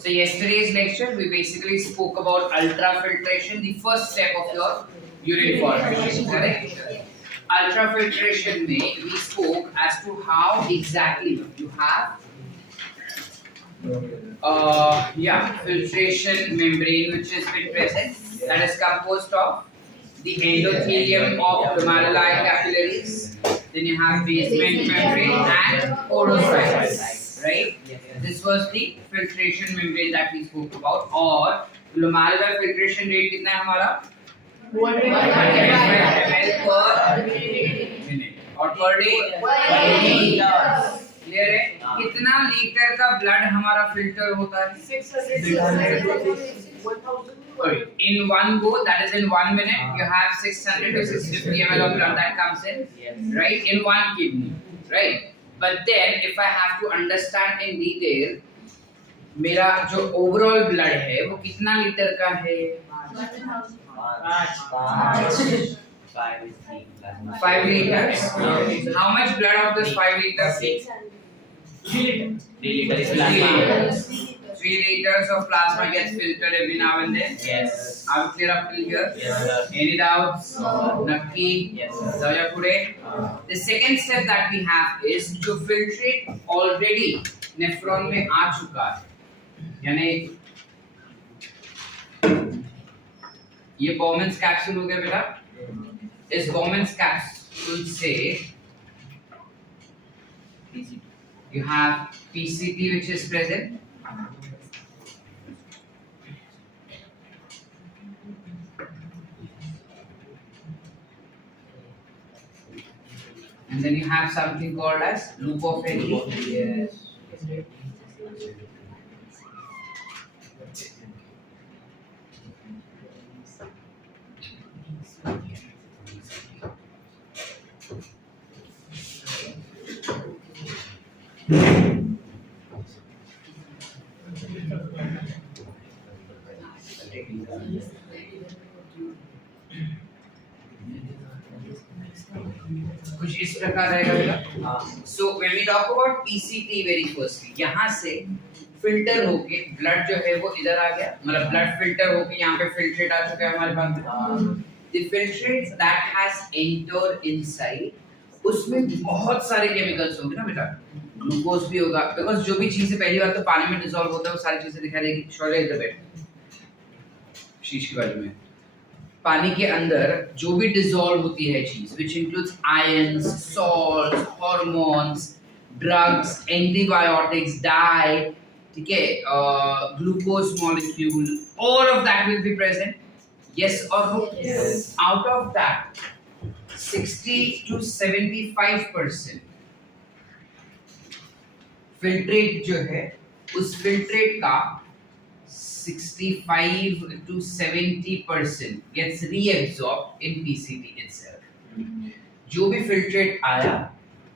So yesterday's lecture we basically spoke about ultrafiltration, the first step of your urine formation, correct? Ultrafiltration में we spoke as to how exactly you have filtration membrane which has been present, that is composed of the endothelium of glomeruli capillaries, then you have basement membrane and porous fibrils, right? This was the filtration membrane that we spoke about. और glomerular filtration rate कितना है हमारा 125 ml per minute और per day 1 clear है? कितना litre का blood हमारा filter होता है 600 in one go, that is in 1 minute, you have 600 to 650 ml of blood that comes in, right, in one kidney, right? But then if I have to understand in detail, मेरा जो overall blood है वो कितना litre का है 5 liters. How much blood of this 5 liters? 3 liters. 3 liters of plasma gets filtered every now and then. Yes. Are we clear up till here? Yes. Any doubts? No. Nakki? Yes. The second step that we have is to filtrate already nephron में आ चुका है, यानी ये Bowman's capsule हो गया बेटा. इस Bowman's capsule से you have PCT which is present. And then you have something called as loop of Henle. Yes. कुछ इस प्रकार रहेगा बेटा. So when we talk about PCT very firstly, यहाँ से फिल्टर होके ब्लड जो है वो इधर आ गया, मतलब ब्लड फिल्टर होके यहाँ पे फिल्ट्रेट आ चुका है हमारे पास. The filtrate that has entered inside, उसमें बहुत सारे केमिकल्स होंगे ना बेटा. ग्लूकोज भी होगा, बिकॉज जो भी चीजें पहली बार तो पानी में डिसॉल्व होता है वो सारी चीजें दिखाई देगी. शौर्य इधर बैठ, शीश के बाजू में. पानी के अंदर जो भी डिसॉल्व होती है चीज, which includes ions, salts, hormones, drugs, antibiotics, dye, ठीक है, glucose molecule, all of that will be present. Yes or no? Yes. Out of that, 60 to 75% filtrate जो है, उस फिल्ट्रेट का 65 to 70% gets reabsorbed in PCT itself. जो भी filtrate आया,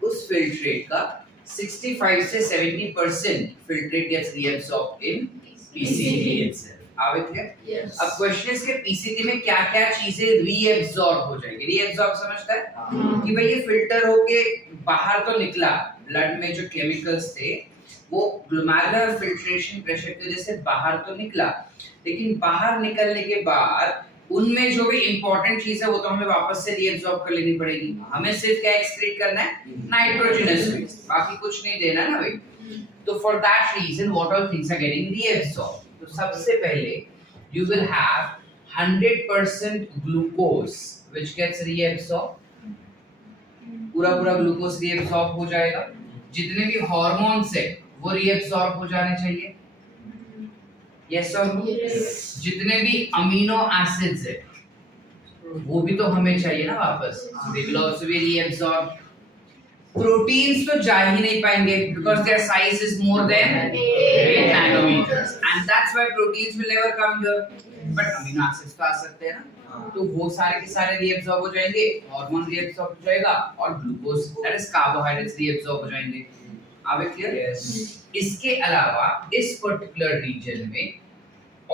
उस फिल्ट्रेट का 65 से 70% filtrate gets reabsorbed in PCT itself. Are we clear? Yes. अब क्वेश्चन है कि PCT में क्या-क्या चीजें reabsorb हो जाएगी. reabsorb समझता है कि भाई ये फिल्टर होके बाहर तो निकला, ब्लड में जो केमिकल्स थे वो ग्लोमेरुलर फिल्ट्रेशन प्रेशर की वजह से बाहर तो निकला, लेकिन बाहर निकलने के बाद उनमें जो भी इंपॉर्टेंट चीज है वो तो हमें वापस से रीअब्सॉर्ब कर लेनी पड़ेगी. हमें सिर्फ क्या एक्सक्रीट करना है, नाइट्रोजनस वेस्ट, बाकी कुछ नहीं देना ना भाई. तो for that reason what all things are getting reabsorb. तो सबसे पहले you will have 100% glucose which gets reabsorb. पूरा ग्लूकोज रीअब्सॉर्ब हो जाएगा. जितने भी हार्मोन्स है वो रीअब्सॉर्ब हो जाने चाहिए. यस और नो? जितने भी अमीनो एसिड्स है वो भी तो हमें चाहिए ना वापस. They will also be reabsorb. Proteins तो जा ही नहीं पाएंगे because their size is more than 8 nanometers and that's why proteins will never come here. But amino acids तो आ सकते हैं ना. तो वो सारे के सारे रीअब्सॉर्ब हो जाएंगे, हार्मोन रीअब्सॉर्ब हो जाएगा और glucose that is carbohydrates reabsorb हो जाएंगे. Are we clear? Yes. इसके अलावा इस पर्टिकुलर रीजन में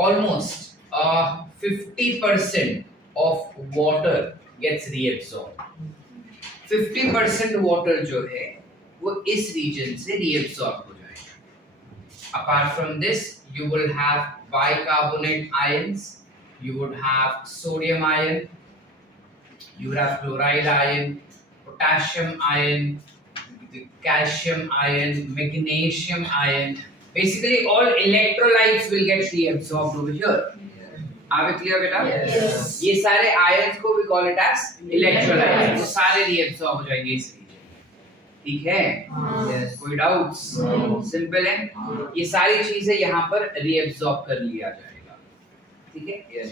almost 50% of water gets reabsorbed. 50% water जो है वो इस रीजन से reabsorb हो जाएगा. Apart from this, you will have bicarbonate ions, you would have sodium ion, you would have chloride ion, potassium ion, the calcium ion, magnesium ion. Basically, all electrolytes will get reabsorbed over here. Are we clear, beta? Yes. ये सारे ions को we call it as electrolytes. वो सारे reabsorb हो जाएंगे इस region में. ठीक है? Yes. कोई doubts? Simple है? ये सारी चीजें यहाँ पर reabsorb कर लिया जाएगा. ठीक है? Yes.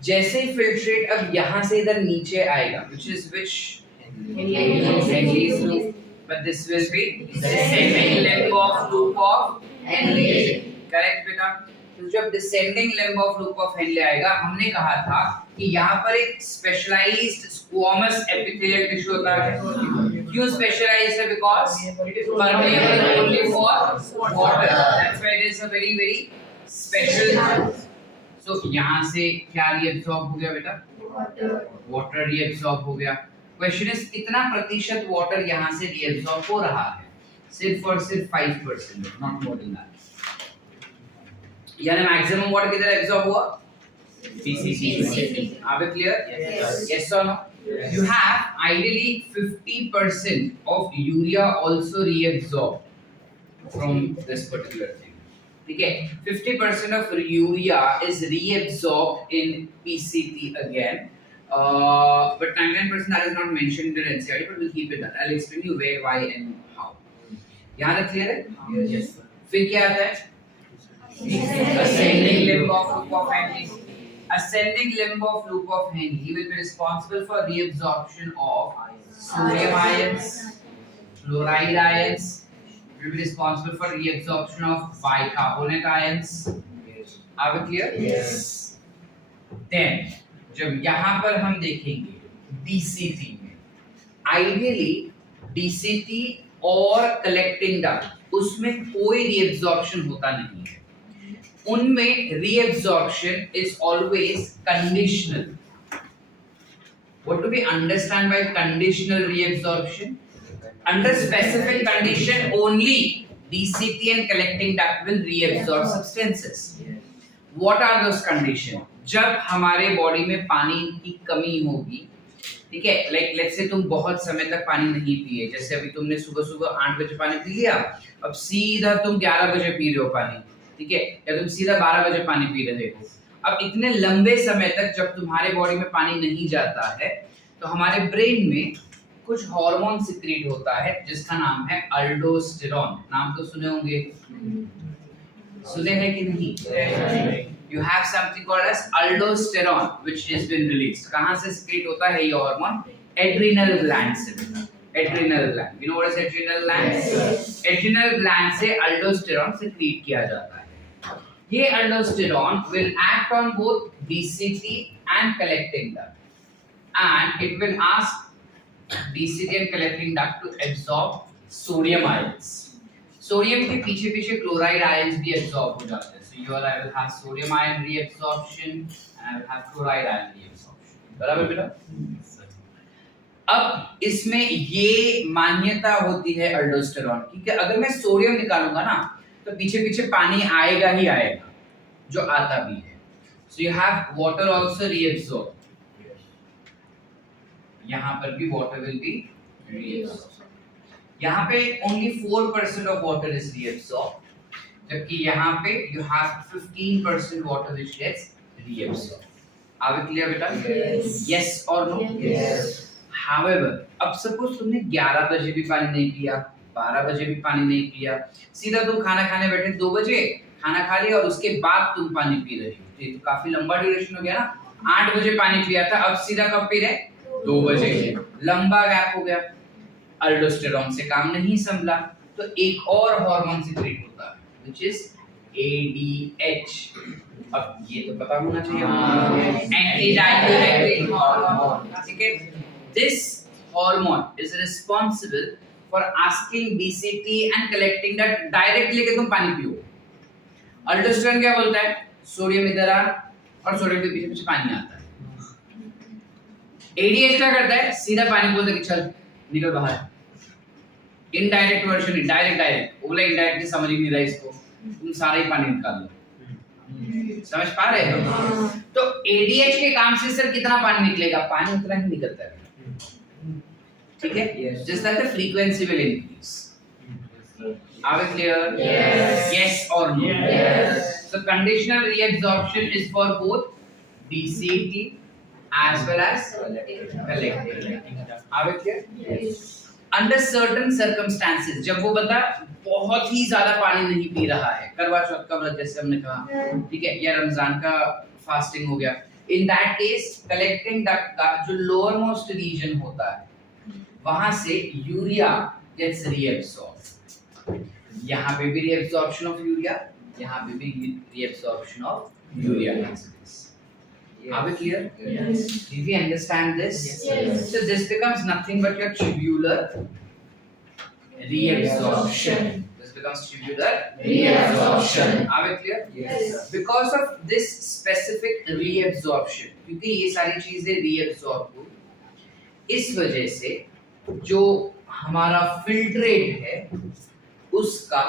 जैसे ही filtrate अब यहाँ से इधर नीचे आएगा, which Henley's loop, but this will be descending limb of loop of Henley. Correct बेटा? तो जब descending limb of loop of Henley आएगा, हमने कहा था कि यहाँ पर एक specialized squamous epithelial tissue होता है. क्यों specialized है? Because it is permeable only for water. That's why it is a very very special. So यहाँ से क्या reabsorb हो गया बेटा? Water reabsorb हो गया. क्वेश्चन इज कितना प्रतिशत वाटर यहाँ से रिएब्सॉर्ब हो रहा है? सिर्फ और सिर्फ 5%, नॉट मोर देन दैट. यानी मैक्सिमम वाटर किधर एब्सॉर्ब हुआ? PCT. Are we clear? Yes or no? You have ideally 50% of urea also reabsorbed from this particular thing. ठीक है? 50% of urea is reabsorbed in PCT again. But 99% that is not mentioned in the NCERT, but we'll keep it that. I'll explain you where, why, and how. यहाँ तक clear है? Yes. फिर क्या आता है? Ascending limb of loop of Henle. Ascending limb of loop of Henle will be responsible for reabsorption of sodium ions, chloride ions. Will be responsible for reabsorption of bicarbonate ions. Are we clear? Yes. Then जब यहाँ पर हम देखेंगे DCT में, ideally DCT और collecting duct उसमें कोई reabsorption होता नहीं है. उनमें reabsorption is always conditional. What do we understand by conditional reabsorption? Under specific condition only DCT and collecting duct will reabsorb substances. What are those conditions? जब हमारे body में पानी की कमी होगी, ठीक है, लाइक लेट्स से तुम बहुत समय तक पानी नहीं पिए, जैसे अभी तुमने सुबह सुबह 8 बजे पानी पी लिया, अब सीधा तुम 11 बजे पी रहे हो पानी, ठीक है, या तुम सीधा 12 बजे पानी पी रहे हो. अब इतने लंबे समय तक जब तुम्हारे बॉडी में पानी नहीं जाता है, तो हमारे ब्रेन में कुछ हार्मोन सिक्रीट होता है जिसका नाम है अल्डोस्टेरॉन. नाम तो सुने होंगे, सुने हैं कि नहीं? You have something called as aldosterone which has been released. कहाँ से secrete होता है ये हार्मोन? Adrenal gland से. Adrenal gland. You know what is adrenal gland? Yes. Adrenal gland से aldosterone secrete किया जाता है. ये aldosterone will act on both DCT and collecting duct, and it will ask DCT and collecting duct to absorb sodium ions. Sodium के पीछे पीछे chloride ions भी absorb हो जाते हैं. So here I will have sodium ion reabsorption and I will have chloride ion reabsorption. बराबर बेटा? अब इसमें ये मान्यता होती है अल्डोस्टेरॉन की कि अगर मैं सोडियम निकालूंगा ना तो पीछे पीछे पानी आएगा ही आएगा, जो आता भी है. So you have water also reabsorbed. यहाँ पर भी water will be reabsorbed. यहाँ पे only 4% of water is reabsorbed, जबकि यहाँ पे you have 15% water which gets reabsorbed. Are we clear बेटा? Yes. Yes or no? Yes. However, अब suppose तुमने 11 बजे भी पानी नहीं पिया, 12 बजे भी पानी नहीं पिया, सीधा तुम खाना खाने बैठे 2 बजे, खाना खा लिया और उसके बाद तुम पानी पी रहे हो, तो काफी लंबा ड्यूरेशन हो गया ना. 8 बजे पानी पिया था, अब सीधा कब पी रहे? 2 बजे. लंबा गैप हो गया, अल्डोस्टेरॉन से काम नहीं संभला, तो एक और हार्मोन सिक्रीट होता है which is ADH. अब ये तो पता होना चाहिए, एंटी डाययूरेटिक हार्मोन. ठीक है, this hormone is responsible for asking DCT and collecting that direct लेके तुम पानी पियो. अल्डोस्टेरॉन क्या बोलता है? सोडियम इधर आ और सोडियम के पीछे पीछे पानी आता है. ADH क्या करता है? सीधा पानी बोलता है कि चल निकल बाहर. इनडायरेक्ट वर्जन, डायरेक्ट वो बोला इनडायरेक्टली समझ ही नहीं रहा इसको, तुम सारा ही पानी निकाल लो. समझ पा रहे हो? तो ADH के काम से सर कितना पानी निकलेगा? पानी उतना ही निकलता है, ठीक है? Just that the frequency will increase. Are we clear? Yes. Yes or no? Yes. So conditional reabsorption is for both DCT as well as collective. Are we clear? Yes. Under certain circumstances, जब वो बंदा बहुत ही ज्यादा पानी नहीं P रहा है, करवा चौथ का व्रत जैसे हमने कहा, ठीक है, या रमजान का फास्टिंग हो गया, इन दैट केस कलेक्टिंग डक्ट का जो लोअर मोस्ट रीजन होता है वहां से यूरिया गेट्स रीएब्सॉर्ब. यहाँ पे भी रीएब्सॉर्प्शन ऑफ यूरिया, यहाँ पे भी reabsorption of urea. Are we clear? Yes. Did we understand this? Yes. So this becomes nothing but your tubular reabsorption. This becomes tubular Reabsorption. Are we clear? Yes. Because of this specific reabsorption, क्योंकि ये सारी चीजें reabsorb हो, इस वजह से जो हमारा फिल्ट्रेट है उसका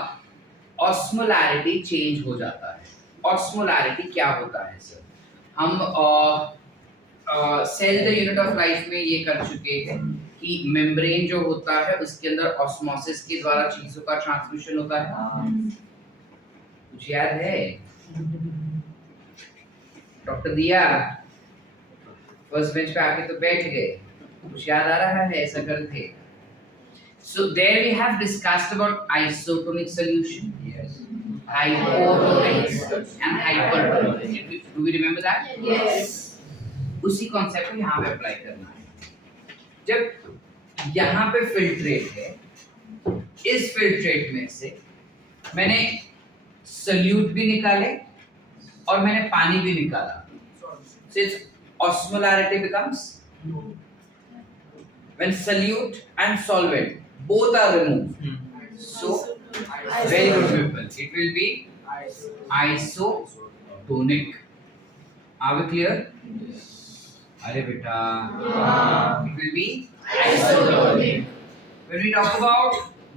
ऑस्मोलैरिटी चेंज हो जाता है. ऑस्मोलैरिटी क्या होता है सर? हम cell the unit of life में ये कर चुके हैं कि मेम्ब्रेन जो होता है उसके अंदर ऑस्मोसिस के द्वारा चीजों का ट्रांसमिशन होता है. कुछ याद है? डॉक्टर दिया फर्स्ट बेंच पे आके तो बैठ गए, कुछ याद आ रहा है? ऐसा करते थे. So there we have discussed about isotonic solution. Yes. Hypotonic and hypertonic. Do we remember that? Yes. उसी कॉन्सेप्ट को यहाँ पे अप्लाई करना है. जब यहाँ पे फिल्ट्रेट है, इस फिल्ट्रेट में से मैंने सल्यूट भी निकाले और मैंने पानी भी निकाला. So its osmolarity becomes when solute and solvent both are removed. So very good people. It will be isotonic. Are we clear? अरे बेटा. It will be Isotonic. When we talk about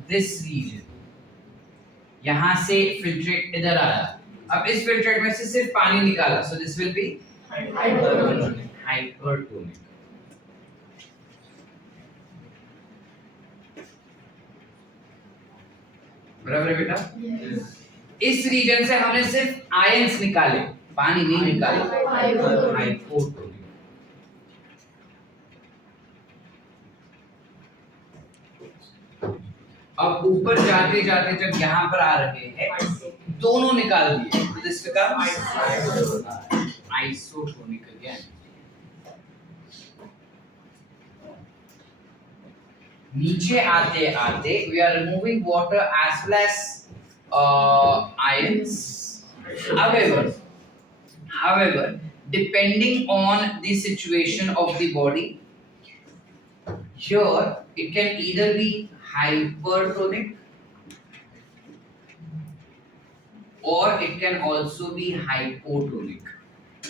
this region, यहाँ से filtrate इधर आया, अब इस filtrate में से सिर्फ पानी निकाला, so this will be Hypertonic. hypertonic. बराबर है बेटा? Yes. इस रीजन से हमने सिर्फ आयंस निकाले, पानी नहीं निकाला. हाइपोटोनिक. अब ऊपर जाते जाते जब यहाँ पर आ रहे हैं दोनों निकाल दिए, तो दिस बिकम्स आइसोटोनिक अगेन. नीचे आते आते we are removing water as well as ions. However, depending on the situation of the body, here it can either be hypertonic or it can also be hypotonic.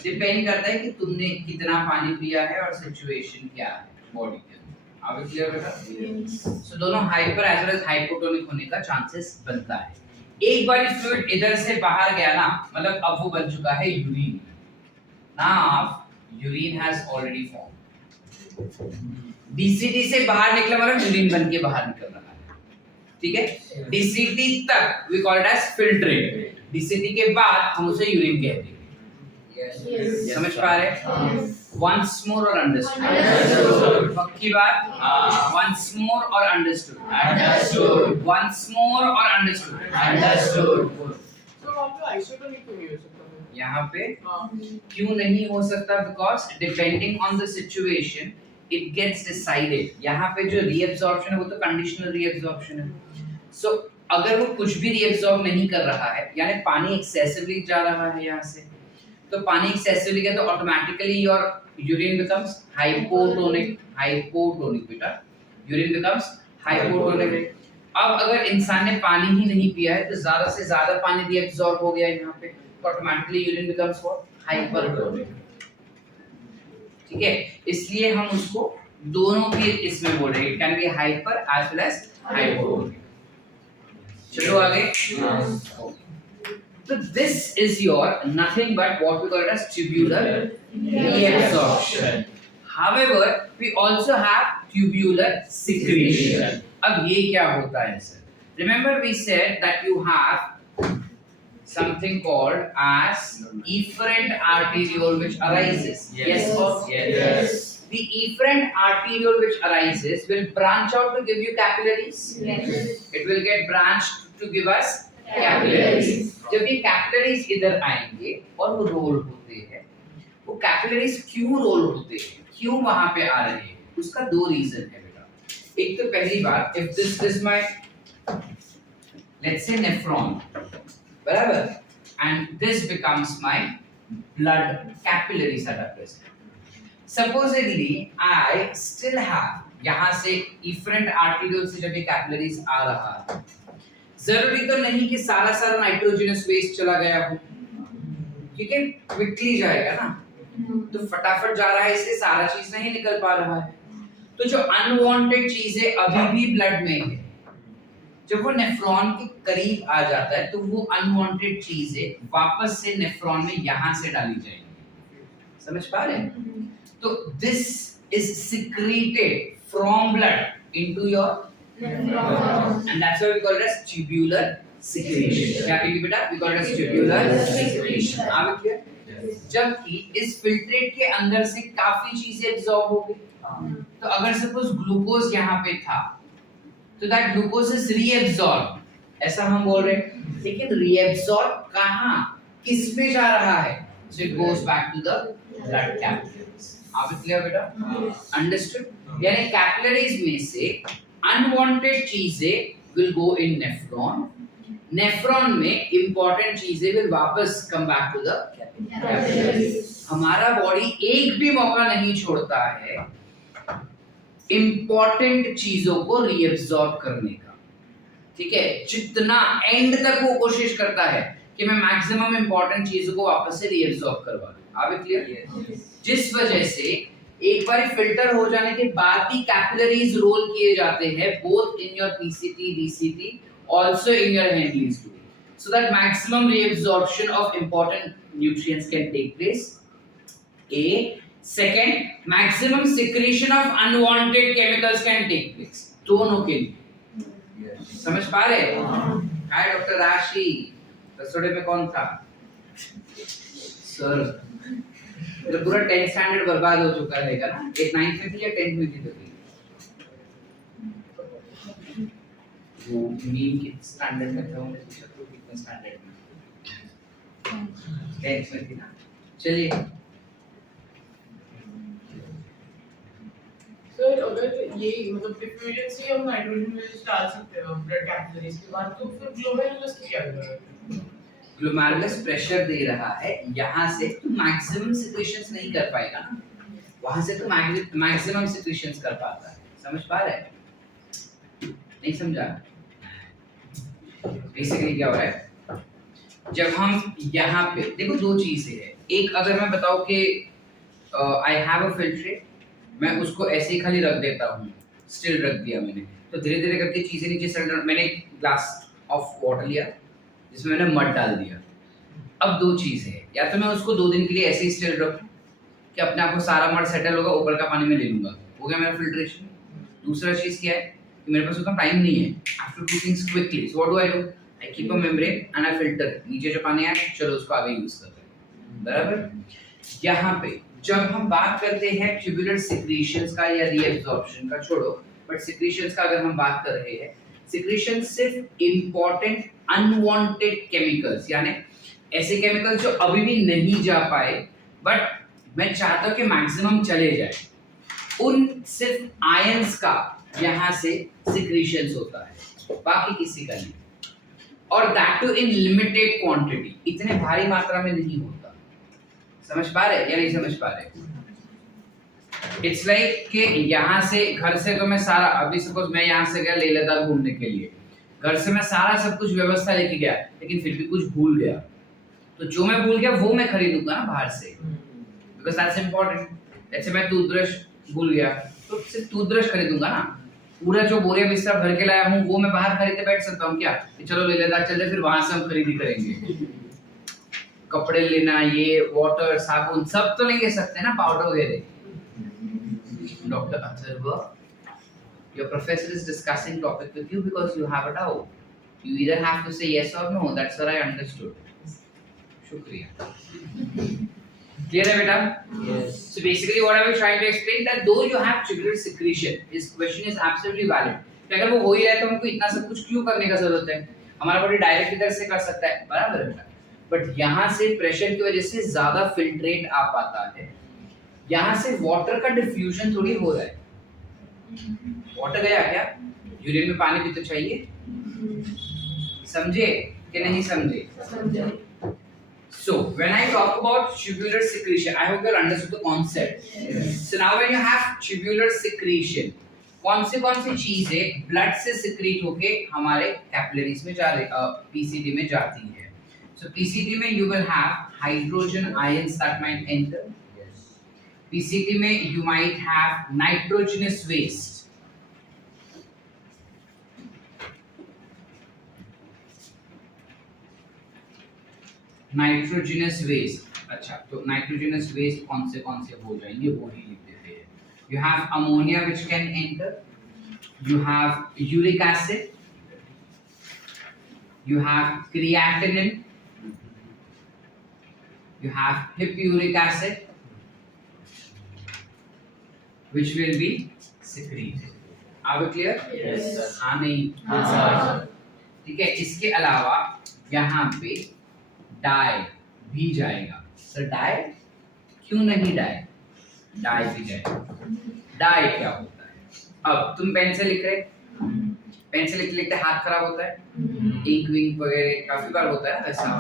Depend करता है कि तुमने कितना पानी पिया है और सिचुएशन क्या है बॉडी के. Are we clear बेटा? Yes. So दोनों hyper as well as hypotonic होने का चांसेस बनता है. एक बार फ्लूइड इधर से बाहर गया ना, मतलब अब वो बन चुका है urine. Now urine has already form. DCT से बाहर निकला मतलब यूरिन बन के बाहर निकल रहा है, ठीक है? डीसीटी तक we call it as filtrate. DCT के बाद हम उसे यूरिन कहते हैं. Yes. समझ पा रहे हैं? Once more or understood? Understood. पक्की बात? Once more or understood? Understood. Once more or understood? Understood. तो वहाँ पे आइसोटोनिक क्यों नहीं हो सकता? यहाँ पे हाँ. क्यों नहीं हो सकता? Because depending on the situation, it gets decided. यहाँ पे जो reabsorption है वो तो conditional reabsorption है. So अगर वो कुछ भी reabsorb नहीं कर रहा है, यानी पानी excessively जा रहा है यहाँ से, तो पानी excessively गया तो automatically your urine becomes hypotonic. Hypotonic बेटा, urine becomes hypotonic. अब अगर इंसान ने पानी ही नहीं पिया है तो ज्यादा से ज्यादा पानी reabsorb हो गया यहाँ पे, तो automatically urine becomes what? Hypertonic. ठीक है? इसलिए हम उसको दोनों के इसमें बोल रहे हैं. It can be hyper as well as hypotonic. चलो आगे. Yes. Okay. So this is your nothing but what we call it as tubular reabsorption. However, we also have tubular secretion. अब ये क्या होता है sir? Remember we said that you have something called as efferent arteriole which arises. Yes or Yes. the efferent arteriole which arises will branch out to give you capillaries. Yes. It will get branched to give us capillaries. जब ये capillaries इधर आएंगे और वो role होते हैं, वो capillaries क्यों रोल होते हैं, क्यों वहां पे आ रहे हैं, उसका दो रीजन है बेटा. एक तो पहली बात, if this is my let's say nephron, बराबर, and this becomes my blood capillaries that are present. Supposedly I still have यहाँ से efferent arteriole से जब ये capillaries आ रहा है, जरूरी तो नहीं कि सारा नाइट्रोजनस वेस्ट चला गया हो, क्योंकि क्विकली जाएगा ना, तो फटाफट जा रहा है इसलिए सारा चीज नहीं निकल पा रहा है. तो जो अनवांटेड चीजें अभी भी ब्लड में है, जब वो नेफ्रॉन के करीब आ जाता है तो वो अनवांटेड चीजें वापस से नेफ्रॉन में यहाँ से डाली जाएंगी. समझ पा रहे हैं? तो this is secreted from blood into your nephron, and that's why we call it as tubular secretion. क्या कहेंगे बेटा? We call it as tubular secretion. आ गया? जबकि इस फिल्ट्रेट के अंदर से काफी चीजें एब्जॉर्ब हो गई. तो अगर सपोज ग्लूकोज यहाँ पे था, तो दैट ग्लूकोज इज रीएब्सॉर्ब, ऐसा हम बोल रहे हैं. लेकिन रीएब्सॉर्ब कहाँ, किस में जा रहा है? So it goes back to the blood capillaries. आप क्लियर बेटा? अंडरस्टूड? यानी कैपिलरीज में से अनवांटेड चीजें will go in nephron, nephron में इंपॉर्टेंट चीजें will वापस come back to the capillaries. हमारा बॉडी एक भी मौका नहीं छोड़ता है इंपॉर्टेंट चीजों को रीएब्सॉर्ब करने का. ठीक है, जितना एंड तक वो कोशिश करता है कि मैं मैक्सिमम इंपॉर्टेंट चीजों को वापस से रीएब्सॉर्ब करवा दूं. आप क्लियर? जिस वजह से एक बार फिल्टर हो जाने के बाद भी कैपिलरीज रोल किए जाते हैं, both in your PCT DCT, also in your handles too, so that maximum reabsorption of important nutrients can take place. A. Second, maximum secretion of unwanted chemicals can take place. दोनों के लिए. समझ पा रहे हैं? हाय डॉक्टर राशि, रसोड़े में कौन था? सर, मेरा पूरा 10th स्टैंडर्ड बर्बाद हो चुका रहेगा ना. एक 9th में थी या 10th में थी? वो मीम की स्टैंडर्ड में था, उन्हें पूछा तो कितने स्टैंडर्ड में? 10th में थी ना. चलिए, सर अगर ये मतलब डिफ्यूजन से हम नाइट्रोजन लेवल्स डाल सकते हैं ब्लड कैपिलरीज के बाद, तो फिर ग्लोमेरुलस क्या करेगा? ग्लोमेरुलस प्रेशर दे रहा है यहाँ से, तो मैक्सिमम सिक्रेशंस नहीं कर पाएगा ना, वहां से तो मैक्सिमम सिक्रेशंस कर पाता है. समझ पा रहे हैं? नहीं समझा? बेसिकली क्या हो रहा है, जब हम यहाँ पे देखो दो चीजें हैं. एक, अगर मैं बताऊं कि आई हैव अ फिल्ट्रेट, मैं उसको ऐसे ही खाली रख देता हूँ, स्टिल रख दिया मैंने, तो धीरे धीरे करके चीजें नीचे सड़, मैंने ग्लास ऑफ वाटर लिया जिसमें मैंने मड डाल दिया. अब दो चीजें हैं, या तो मैं उसको 2 दिन के लिए ऐसे ही स्टिल रखूं कि अपने आप को सारा मड सेटल होगा, ऊपर का पानी में ले लूंगा, हो गया मेरा फिल्ट्रेशन. दूसरा चीज क्या है कि मेरे पास उतना टाइम नहीं है, I have to do things quickly, so what do I do, I keep a membrane and I filter. नीचे जो पानी आया चलो उसको आगे यूज करते हैं. बराबर? यहाँ पे जब हम बात करते हैं ट्यूबुलर सिक्रीशंस का या रीएब्सॉर्प्शन का छोड़ो, बट सिक्रीशंस का अगर हम बात कर रहे हैं, सिक्रीशन सिर्फ इंपॉर्टेंट अनवांटेड केमिकल्स, यानी ऐसे केमिकल्स जो अभी भी नहीं जा पाए बट मैं चाहता हूं कि मैक्सिमम चले जाए, उन सिर्फ आयंस का यहाँ से सिक्रीशंस होता है, बाकी किसी का नहीं. और that too in limited quantity, इतने भारी मात्रा में नहीं होता. समझ पा रहे या नहीं समझ पा रहे? इट्स लाइक कि यहाँ से घर से तो मैं सारा, अभी सपोज मैं यहाँ से गया लेह लद्दाख घूमने के लिए, घर से मैं सारा सब कुछ व्यवस्था लेके गया, लेकिन फिर भी कुछ भूल गया, तो जो मैं भूल गया वो मैं खरीदूंगा ना बाहर से, बिकॉज दैट्स इंपॉर्टेंट. जैसे मैं टूथब्रश भूल गया तो सिर्फ टूथब्रश खरीदूंगा ना, पूरा जो बोरिया बिस्तर भर के लाया हूँ वो मैं बाहर खरीदते बैठ सकता हूँ क्या कि चलो लेह लद्दाख चलते फिर वहां से हम खरीदी करेंगे? कपड़े लेना, ये वाटर, साबुन सब तो नहीं ले सकते ना, पाउडर वगैरह. Dr. Atharva, your professor is discussing topic with you because you have a doubt. You either have to say yes or no. That's what I understood. Shukriya. Clear hai beta? Yes. So basically what I was trying to explain that though you have tubular secretion, this question is absolutely valid. कि अगर वो हो ही रहा है तो हमको इतना सब कुछ क्यों करने का जरूरत है? हमारा बॉडी डायरेक्ट इधर से कर सकता है, बराबर है बेटा? बट यहाँ से प्रेशर की वजह से ज्यादा फिल्ट्रेट आ पाता है. यहाँ से वाटर का डिफ्यूजन थोड़ी हो रहा है. वाटर गया क्या? यूरिन में पानी भी तो चाहिए. समझे कि नहीं समझे? So when I talk about tubular secretion, I hope you understood the concept. Yes. So now when you have tubular secretion, कौन सी चीजें ब्लड से सिक्रीट होके हमारे कैपिलरीज में जा रही, पीसीडी में जाती है. So PCD में you will have hydrogen ions that might enter. Yes. PCD में you might have nitrogenous waste. Nitrogenous waste. अच्छा, तो नाइट्रोजनस वेस्ट कौन से हो जाएंगे वो ही लिख देते हैं. You have ammonia which can enter, you have uric acid, you have creatinine, you have hippuric acid which will be secreted. Are we clear? Yes, sir. हाँ नहीं? हाँ. ठीक है. इसके अलावा यहाँ पे डाई भी जाएगा. सर डाई क्यों नहीं? डाई भी जाएगा. डाई क्या होता है? अब तुम पेन से लिख रहे, पेन से लिखते लिखते हाथ खराब होता है, इंक विंक वगैरह काफी बार होता है वैसा.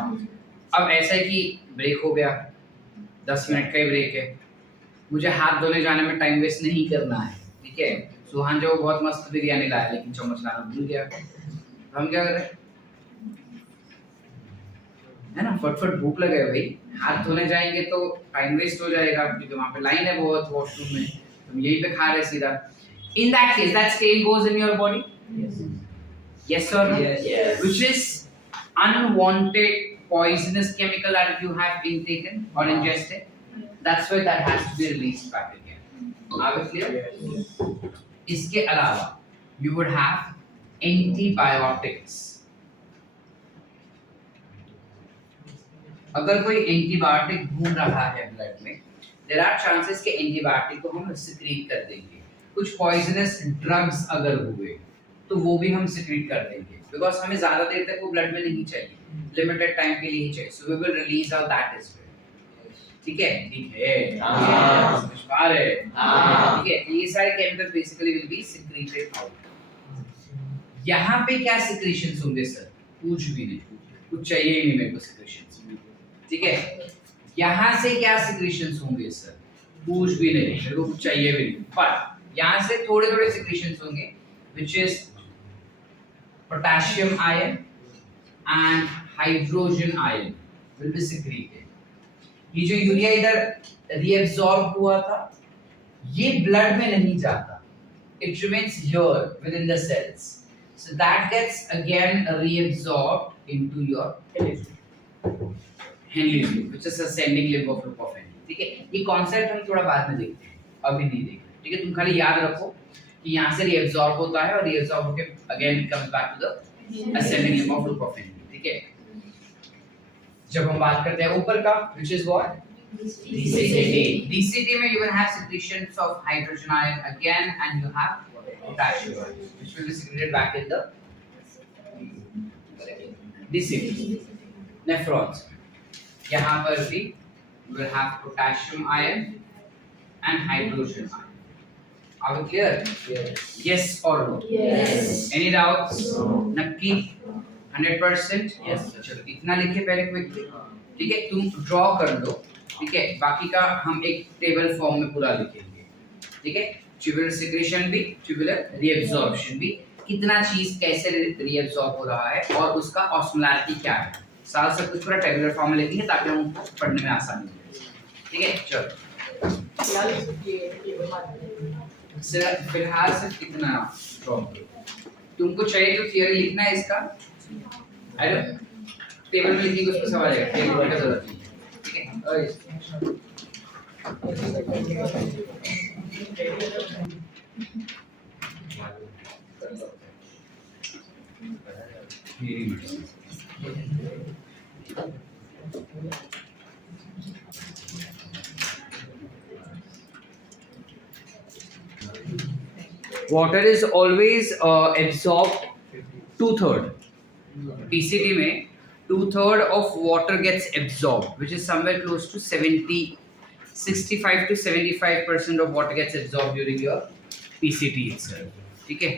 अब ऐसा है कि ब्रेक हो गया, 10 मिनट का ही ब्रेक है, मुझे हाथ धोने जाने में टाइम वेस्ट नहीं करना है. ठीक है. सुहान जो बहुत मस्त बिरयानी लाया लेकिन चम्मच लाना भूल गया, तो हम क्या कर रहे हैं? है ना, फटफट भूख लगे भाई, हाथ धोने जाएंगे तो टाइम वेस्ट हो जाएगा क्योंकि वहां पे लाइन है बहुत वॉशरूम में, तुम यहीं पे खा रहे सीधा. In that case that stain goes in your body. Yes और no? Yes. Which is unwanted poisonous chemical that you have intaken or ingested. That's why that has to be released back again. Are we clear? Yes. इसके अलावा you would have antibiotics. अगर कोई antibiotic घूम रहा है blood में, there are chances कि antibiotic को हम सिक्रीट कर देंगे. कुछ पॉइजनस ड्रग्स अगर हुए तो वो भी हम सिक्रीट कर देंगे, बिकॉज हमें ज्यादा देर तक वो ब्लड में नहीं चाहिए, लिमिटेड टाइम के लिए ही चाहिए. So we will release out that as well. ठीक है? ठीक है. हाँ. समझ पा रहे? हाँ. ठीक है. ये सारे chemicals basically will be secreted out. यहाँ पे क्या सिक्रीशंस होंगे सर? कुछ भी नहीं, कुछ चाहिए ही नहीं मेरे को सिक्रीशंस. ठीक है. यहाँ से क्या सिक्रीशंस होंगे सर? कुछ भी नहीं, मेरे को कुछ चाहिए भी नहीं. पर यहाँ से थोड़े थोड़े सिक्रीशंस होंगे which is potassium ion and hydrogen ion will be secreted. ये जो यूरिया इधर reabsorb हुआ था, ये ब्लड में नहीं जाता. It remains here within the cells. So that gets again reabsorbed into your Henle limb, which is ascending limb of loop of Henle. ठीक है. ये कॉन्सेप्ट हम थोड़ा बाद में देखते हैं, अभी नहीं देख रहे. ठीक है. तुम खाली याद रखो कि यहाँ से reabsorb होता है और reabsorb होके again it comes back to the ascending limb of loop of Henle. ठीक है. जब हम बात करते हैं ऊपर का, which is what? DCT. DCT में you will have secretions of hydrogen ion again and you have potassium ion, which will be secreted back in the DCT. Nephrons. यहाँ पर भी you will have potassium ion and hydrogen ion. Are we clear? Yes. Yes or no? Yes. Any doubts? No. नक्की 100%? Yes. चलो इतना लिखे पहले quickly. ठीक है. तुम ड्रॉ कर लो. ठीक है. बाकी का हम एक टेबल फॉर्म में पूरा लिखेंगे. ठीक है. ट्यूबुलर सिक्रेशन भी, ट्यूबुलर रीअब्सॉर्प्शन भी, कितना चीज कैसे रीअब्सॉर्ब हो रहा है और उसका ऑस्मोलैरिटी क्या है, सारा सब कुछ पूरा टेबुलर फॉर्म में लिखेंगे ताकि हम पढ़ने में आसानी हो. ठीक है. चलो फिलहाल सिर्फ इतना ड्रॉ करो. तुमको चाहिए तो थियरी लिखना है इसका, टेबल में लिखेंगे उसको सवाल है, टेबल का जरूरत नहीं है. Water is always absorbed 2/3. PCT में 2/3 of water gets absorbed, which is somewhere close to 65 to 75% of water gets absorbed during your PCT itself. ठीक है?